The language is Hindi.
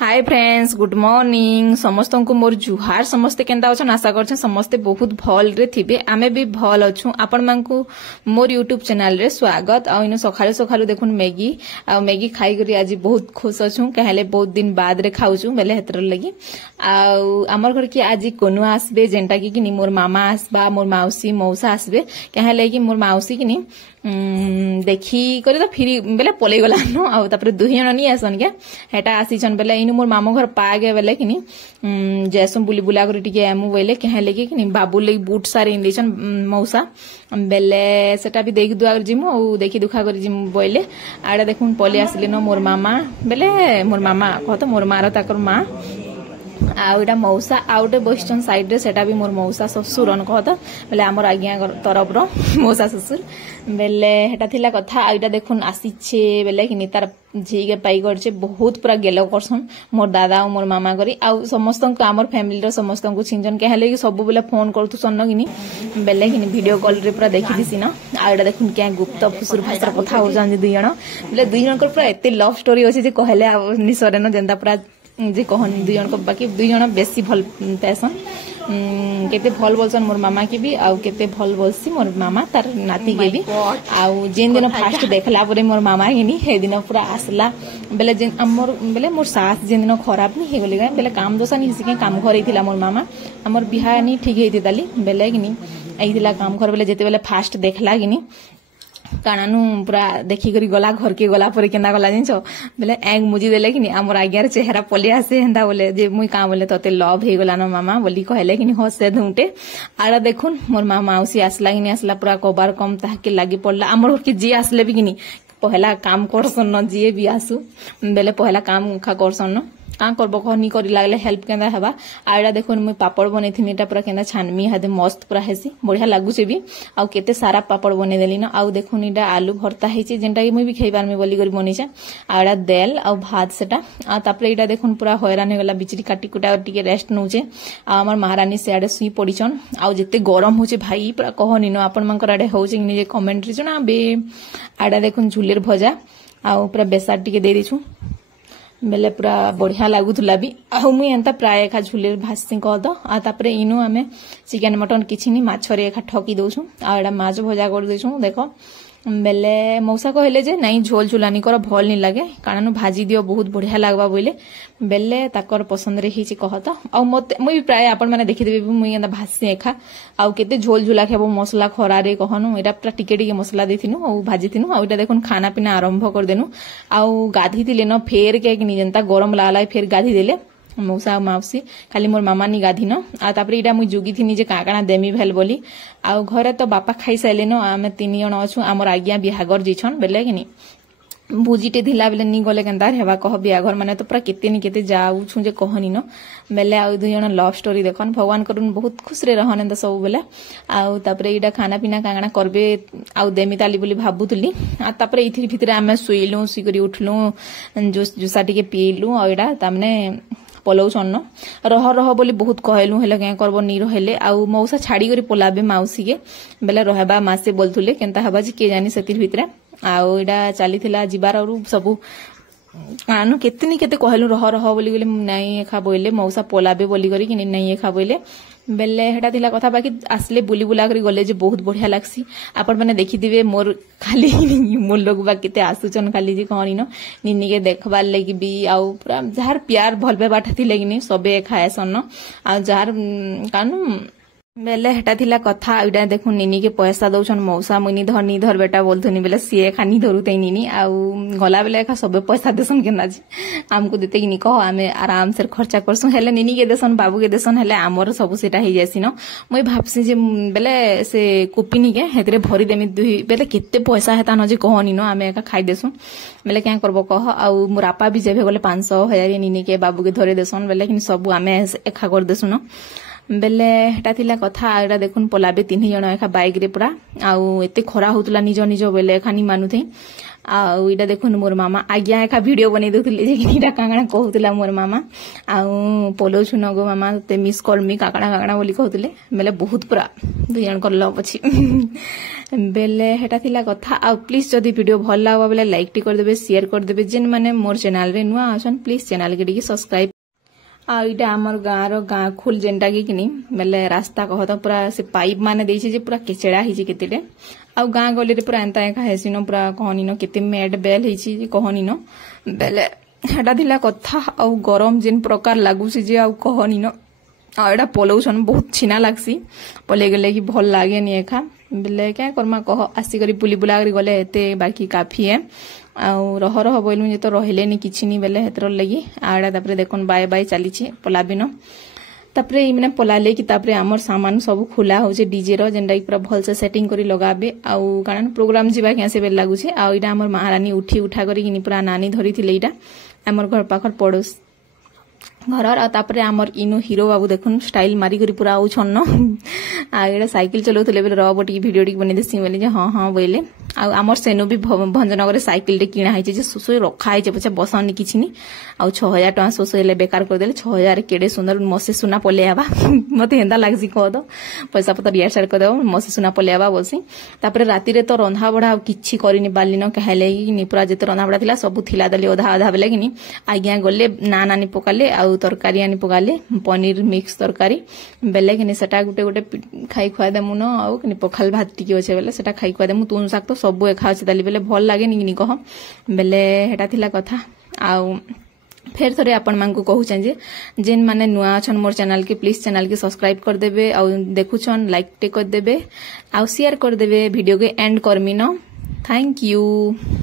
हाय फ्रेंड्स, गुड मॉर्निंग समस्त को मोर जुहार। समस्ते केंदा अछन आशा करछन समस्ते बहुत भल रे थिबे। आमे भी भल अछु। आपण मानकु मोर यूट्यूब चैनल रे स्वागत। आ इनो सखाले सखाले देखुन मैगी खाई करी आज बहुत खुश अछु। कहले बहुत दिन बाद रे खाउछु बेले हेतर लगी। आ हमर घर की आज कोनु आसबे जेंटा की नि मोर मामा आसबा, मोर माउसी मौसा आसबे। कहले कि मोर माउसी की नि देखी करे तो फिरी बेले पलै गला न। आ तापर दुही जण नि आसन के हेटा आसीछन बेले इनु मोर मामो घर पागे बेले कि नि जैसम बुली बुला कर टिके एमु बेले कहले कि नि बाबू लई बूट सारे इंदेछन मौसा बेले सेटा भी देख दुआ जिमु औ देखि दुखा कर जिमु बोइले आडा देखुन पले आसले न मोर मामा बेले मोर मामा कहत मोर मार ताकर मां आउटा मौसा आउटे बस्टन साइड रे सेटा भी मोर मौसा ससुर न कहत बेले हमर आज्ञा तरफ रो मौसा ससुर बेले हेटा थिला कथा आइटा देखुन आसीछे बेले कि तार झीगे पाई करछे बहुत पूरा गेलो करसन मोर दादा और मोर मामा करी आ समस्त को हमर फैमिली रो समस्त को चिंजन कहले कि सब बेले फोन करतु सन किनी बेले किनी वीडियो कॉल रे पूरा देखि दिसी न आइटा देखुन क्या गुप्त फुसुर भाषा कथा हो जान दुई जण बेले दुई जण को पूरा एते लव स्टोरी अछि जे कहले निसरे न जेंदा पूरा जे कहन दुई जण को बाकी दुई जण बेसी भल पैसन केते भल बोलसन मोर मामा के भी आउ केते भल बोलसी मोर मामा तार नाती के भी आउ जेन दिन फास्ट देखला परे मोर मामा हिनी हे दिन पूरा आसला बेले जेन हमर बेले मोर सास जेन दिन खराब नि हे गले बेले काम दोसा नि हिसके काम करई थिला मोर मामा हमर बिहा नि ठीक हेति दाली बेले किनी आइदिला काम कर बेले जेते बेले फास्ट देखला किनी कानानु पूरा देखी करी गला घर के गला पर केना गला जिंचो बेले एंग मुजी देले कि हमर आज्ञार चेहरा पले आसे हेंदा बोले जे मुई का बोले तते लव हे गला न मामा बोली कहले कि हसे धुंटे आरा देखुन मोर मामा मौसी आसला कि आसला पूरा कबार कम ताके लागि पड़ला हमर घर के जी आसले भी कि पहला काम करसन न जी भी आसु बेले पहला काम खा करसन न का करबो कहनी करी लागले हेल्प केंदा हेबा आइडा देखुन मुई पापड़ बनेथिनी एटा पूरा केंदा छानमी हादे मस्त पूरा हेसी बढ़िया लागु छे भी आ केते सारा पापड़ बने देली न आ देखुन इडा आलू भरता हेची जेंटा कि मुई भी खैबार में बोली करी बनी छे आइडा देल आ भात सेटा आ तापरे इडा देखुन पूरा हैरान हेगला बिचरी काटी कुटा टिके रेस्ट नउचे आ हमर महारानी से आडे सुई पडिछन आ जेते गरम होचे भाई पूरा कहनी न आपन मंकर आडे होचे कि जे कमेंट रे जणा बे आडा देखुन झुलेर भजा आ पूरा बेसार टिके दे दिछु बेले पूरा बढ़िया लागुला भी आउ मुई एंता प्राय एखा झुलेर भासी कहद आ तापरे इनु आमे चिकन मटन किछि नि माछरे एखा ठकी दउछु आ एडा माछ भजा कर देछु देखो बेले मौसा कहले जे नहीं झोल झुलानी कर भल नि लागे कारणनु भाजी दियो बहुत बढ़िया लागबा बोले बेले ताकर पसंद रे हिची कहत आ मते मुई प्राय आपन माने देखि देबे मुई एंता भासी एखा आ केते झोल झुला खेबो मसला खरा रे कहनु एटा पूरा टिके टिके मसला देथिनु आ भाजी थिनु आ एटा देखुन खाना पीना आरंभ कर देनु आ गाधी दिले न फेर के कि जेंता गरम लाला फेर गाधी देले मौसा माउसी खाली मोर मामा नि गाधी न आ तापरे इडा मुई जोगी थिनी जे काकाना देमी भेल बोली आ घरे तो बापा खाई साइले न आमे तीन जण अछु हमर आज्ञा बिहागर जिछन बेले किनी भुजीटे धिला बेले नि गले केंदार हेबा कह बिहागर माने तो पूरा केते नि केते जाउ छु जे कहनी न बेले आ दुई जण लव स्टोरी देखन भगवान करुन बहुत खुश रे रहन त सब बेले आ तापरे इडा खाना पीना कांगना करबे आ देमी ताली बोली भाबुतली आ तापरे इथि भितरे आमे सोइलु सिकरी उठलु जुसा टिके पीलु आ इडा तामने पलौछन रह रह बोली बहुत कहलु हेले के करबो नी रहले आ मौसा छाड़ी करी पलाबे माउसी के बेले रहबा मासे बोलथुले केनता हबा जे के जानी सतिर भितरे आ इडा चलीथिला जिबार और सब कानु केतनी केते कहलु रह रह बोली बोले नहीं एखा बोइले मौसा पलाबे बोली करी कि नहीं एखा बोइले बेले हेटा थिला कथा बाकी आसले बुली बुला करी गले जे बहुत बढ़िया लागसी आपण माने देखि दिबे मोर खाली मोर लोग बा केते आसुचन खाली जे कहनी न निन्नी के देखबार लागि भी आ पूरा जार प्यार भलबे बाठा थिले कि नि सबे खायसन न आ जार कानु बेले हेटा थिला कथा इडा देखु निनी के पैसा दउछन मौसा मुनी धर बेटा बोलथनी बेले सीए खानी धरुतै निनी आ गला बेले एखा सबे पैसा देसन केना जी हमको देते कि नि कह आमे आराम से खर्चा करसु हेले निनी के देसन बाबू के देसन हेले हमर सब सेटा हे जायसी न मई भाबसी जे बेले से कुपिनी के हेतरे भरी देमी दुही बेले केते पैसा हेता न जे कहनी न आमे एका खाई देसु बेले क्या करबो कह आ मोर आपा भी जेबे गले 500,000 निनी के बाबू के धरे देसन बेले कि सब आमे एखा कर देसु न बेले हेटा थिला कथा आडा देखुन पलाबे तीन जण एखा बाइक रे पूरा आउ एते खरा होतला निज निज बेले खानी मानुथै आउ इटा देखुन मोर मामा आज्ञा एका वीडियो बनै दउथिले जे किटा कांगणा कहउतला मोर मामा आउ पोलो छु नगो मामा ते मिस कॉल मी काकड़ा काकड़ा बोली कहउतले बेले बहुत पूरा दु जण कर लव अछि बेले हेटा थिला कथा आ प्लीज जदी वीडियो भल लागबा बेले लाइक टी कर देबे शेयर कर देबे जेन माने मोर चैनल रे नुआ आछन प्लीज चैनल के टी सब्सक्राइब आ इटा हमर गाँ खुल जेनटा की किनी बेले रास्ता कहत पूरा से पाइप माने देछि जे पूरा केचड़ा हिछि केतेले आ गाँ गली रे पूरा एंता एका हेसिनो पूरा कहनी न केते मेड बेल हिछि जे कहनी न बेले हेटा थिला कथा आ गरम जेन प्रकार लागुछि जे आ कहनी न आ एटा पोलौछन बहुत छिना लागसी पले गेले की भल लागे नि एखा बेले क्या करमा कह आसी करी पुली बुला करी गले एते बाकी काफी है आउ रह बोलू जे तो रहले नि किछि नि बेले हेतर लगी आड़ा तापरे देखन बाय बाय चली छी पलाबिनो तापरे इ माने पलाले की तापरे हमर सामान सब खुला हो जे डीजे रो जेंडा पूरा भल से सेटिंग करी लगाबे आउ कारण प्रोग्राम जीवा के से बेल लागु छे आउ इडा हमर महारानी उठी उठा करी किनी पूरा नानी धरी थिले इडा हमर घर पाखर पड़ोस घर आ तापरे हमर इनो हीरो बाबू देखुन स्टाइल मारी करी पूरा आउ छन्न आ एडा साइकिल चलौतले बेले रबो टी वीडियो टी बने देसी बोले जे हां बोले आ हमर सेनो भी भंजनगर साइकिल टे किना हाइचे जे सुसोय रखा हाइचे पछे बसनी किछिनी आ 6000 टका सोसोयले बेकार कर देले 6000 केडे सुंदर मसे सुना पले आबा मते हेंदा लागजी कह दो पैसा पतर यार सार कर दो मसे सुना पले आबा बोसी तापरे राती रे तो रंधा बढा किछि करिनि बालिनो कहले नि पूरा जते रंधा बढा थिला सब थिला दली आधा आधा बेले किनी आज्ञा गले ना नानी पकाले आ तरकारी आनी पकाले पनीर मिक्स तरकारी बेले किनी सेटा गुटे गुटे खाई खुआ देमु न आ किनी पखाल भात टिके होछे बेले सेटा खाई खुआ देमु तुन साक तो सब एखा होछे दाली बेले भल लागे नि कह बेले हेटा थिला कथा आ फेर थोड़े आपण मान को कहू जे जेन माने नुआ छन मोर चैनल के प्लीज चैनल के सब्सक्राइब कर देबे आ देखु छन लाइक टे कर देबे आ शेयर कर देबे वीडियो के एंड करमी न थैंक यू।